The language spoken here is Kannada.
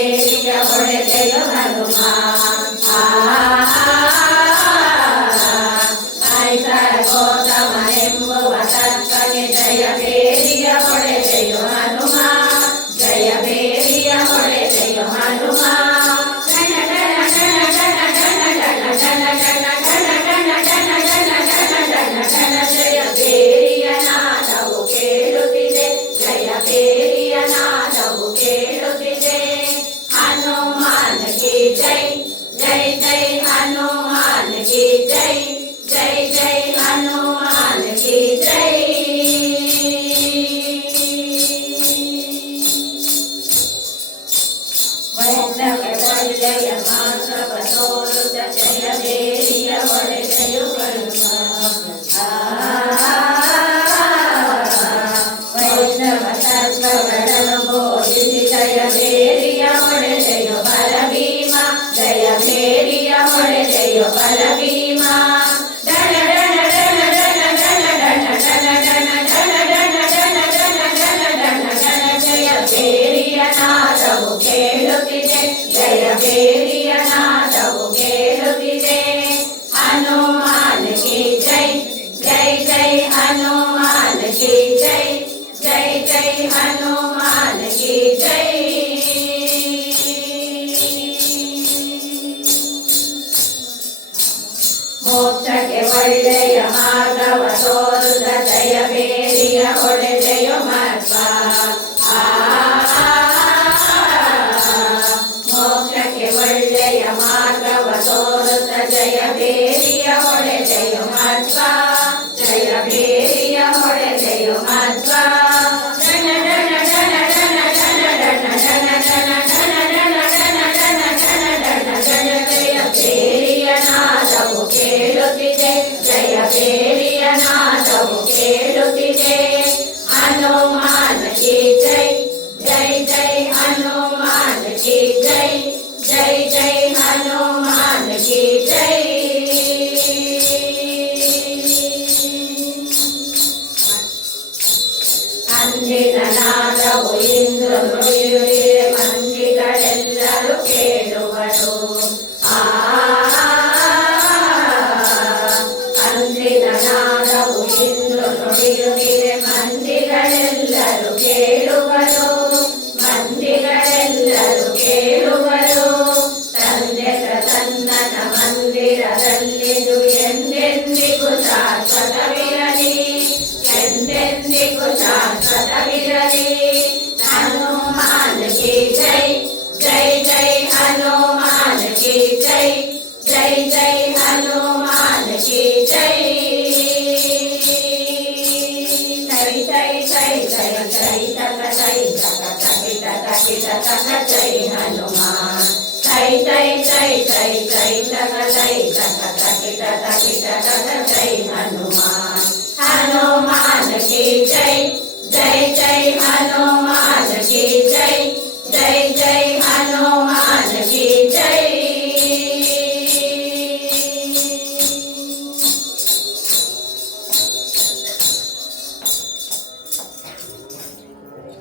ಬೇರಿಯ ಹೊಡೆದೆಯೋ ಹನುಮ ಐತರ ಗೋತಮನೆಂಬುವ ತಕ್ಕನೆ ಜಯ ಬೇರಿಯ ಹೊಡೆದೆಯೋ ಹನುಮ ಜಯ ಬೇರಿಯ ಹೊಡೆದೆಯೋ ಹನುಮ ಜಯ ಬೇರಿಯ ನಾದವು ಕೇಳುತ್ತಿದೆ ಜಯ ಬೇರಿಯ ನಾದವು ಕೇಳುತ್ತಿದೆ ಹನುಮಾನ್ ಕಿ ಜೈ ಜೈ ಜೈ ಹನುಮಾನ್ ಕಿ ಜೈ ಜೈ ಜೈ ಹನುಮಾನ್ ಕಿ ಜೈ ಜಯ ಮಾತ್ರ ತೋರುತ್ತ ಜಯ ಬೇರಿಯ ಹೊಡೆದೆಯೋ ಹನುಮ ವೈಷ್ಣವ ತತ್ವಗಳನ್ನು ಬೋಧಿಸಿ ಜಯ ಬೇರಿಯ ಹೊಡೆದೆಯೋ ಬಲಭೀಮ ಜಯ ಬೇರಿಯ ಹೊಡೆದೆಯೋ ಬಲಭೀಮ ಡಣ ಡಣ ಡಣ ಡಣ ಡಣ ಡಣ ಡಣ ಡಣ ಡಣ ಡಣ ಡಣ ಡಣ ಡಣ ಡಣ ಜಯ ಬೇರಿಯ ನಾದವು ಕೇಳುತ್ತಿದೆ ಜಯ ಬೇರಿಯ ನಾದವು ಕೇಳುತ್ತಿದೆ ಹನುಮಾನ್ ಕಿ ಜೈ ಜೈ ಜೈ ಹನುಮಾನ್ ಕಿ ಜೈ ಜೈ ಜೈ ಹನುಮಾನ್ ಕಿ ಜೈ ಮೋಕ್ಷಕ್ಕೆ ಒಳ್ಳೆಯ ಮಾರ್ಗವ ತೋರುತ್ತ ಜಯ ಬೇರಿಯ ಹೊಡೆದೆಯೋ ಮಧ್ವ ಮೋಕ್ಷಕ್ಕೆ ಒಳ್ಳೆಯ ಮಾರ್ಗವ ತೋರುತ್ತ ಜಯ ಬೇರಿಯ ಹೊಡೆದೆಯೋ ಮಧ್ವ ಜಯ ಬೇರಿಯ ಹೊಡೆದೆಯೋ ಮಧ್ವ ಡಣ ಡಣ ಡಣ ಡಣ ಡಣ ಡಣ ಡಣ ಡಣ ಡಣ ಡಣ ಡಣ ಡಣ ಡಣ ಡಣ ಡಣ ಜಯ ಬೇರಿಯ ನಾದವು ಕೇಳುತ್ತಿದೆ ಜಯ ಬೇರಿಯ ನಾದವು ಕೇಳುತ್ತಿದೆ ಹನುಮಾನ್ ಕಿ ಜೈ ಜೈ ಜೈ ಹನುಮಾನ್ ಕಿ ಜೈ ಜೈ ಜೈ ಹನುಮಾನ್ ಕಿ ಜೈ ಅಂದಿನ ನಾದವು ಇಂದು ನುಡಿಯುತ್ತಿದೆ ಮಂದಿಗಳೆಲ್ಲರೂ ಕೇಳುವರು ಅಂದಿನ ನಾದವು ಇಂದು ನುಡಿಯುತ್ತಿದೆ ಮಂದಿಗಳೆಲ್ಲರೂ ಕೇಳುವರು ಮಂದಿಗಳೆಲ್ಲರೂ ಕೇಳುವರು ತಂದೆ ಪ್ರಸನ್ನನ ಮಂದಿರದಲ್ಲಿದು ಎಂದೆಂದಿಗೂ ಶಾಶ್ವತವಿರಲಿ ಎಂದೆಂದಿಗೂ ಶಾಶ್ವತವಿರಲಿ ಹನುಮಾನ್ ಕಿ ಜೈ ಜೈ ಜೈ ಹನುಮಾನ್ ಕಿ ಜೈ ಜೈ ಜೈ ಹನುಮಾನ್ ಕಿ ಜೈ ಜೈ ಜೈ ಜೈ ಜೈ ಜೈ ತಕ ಜೈ ತಕ ತಕಿಟ ತಕಿಟ ತಕ ಜೈ ಹನುಮಾನ್ ಜೈ ಜೈ ಜೈ ಜೈ ಜೈ ತಕ ಜೈ ತಕ ತಕಿಟ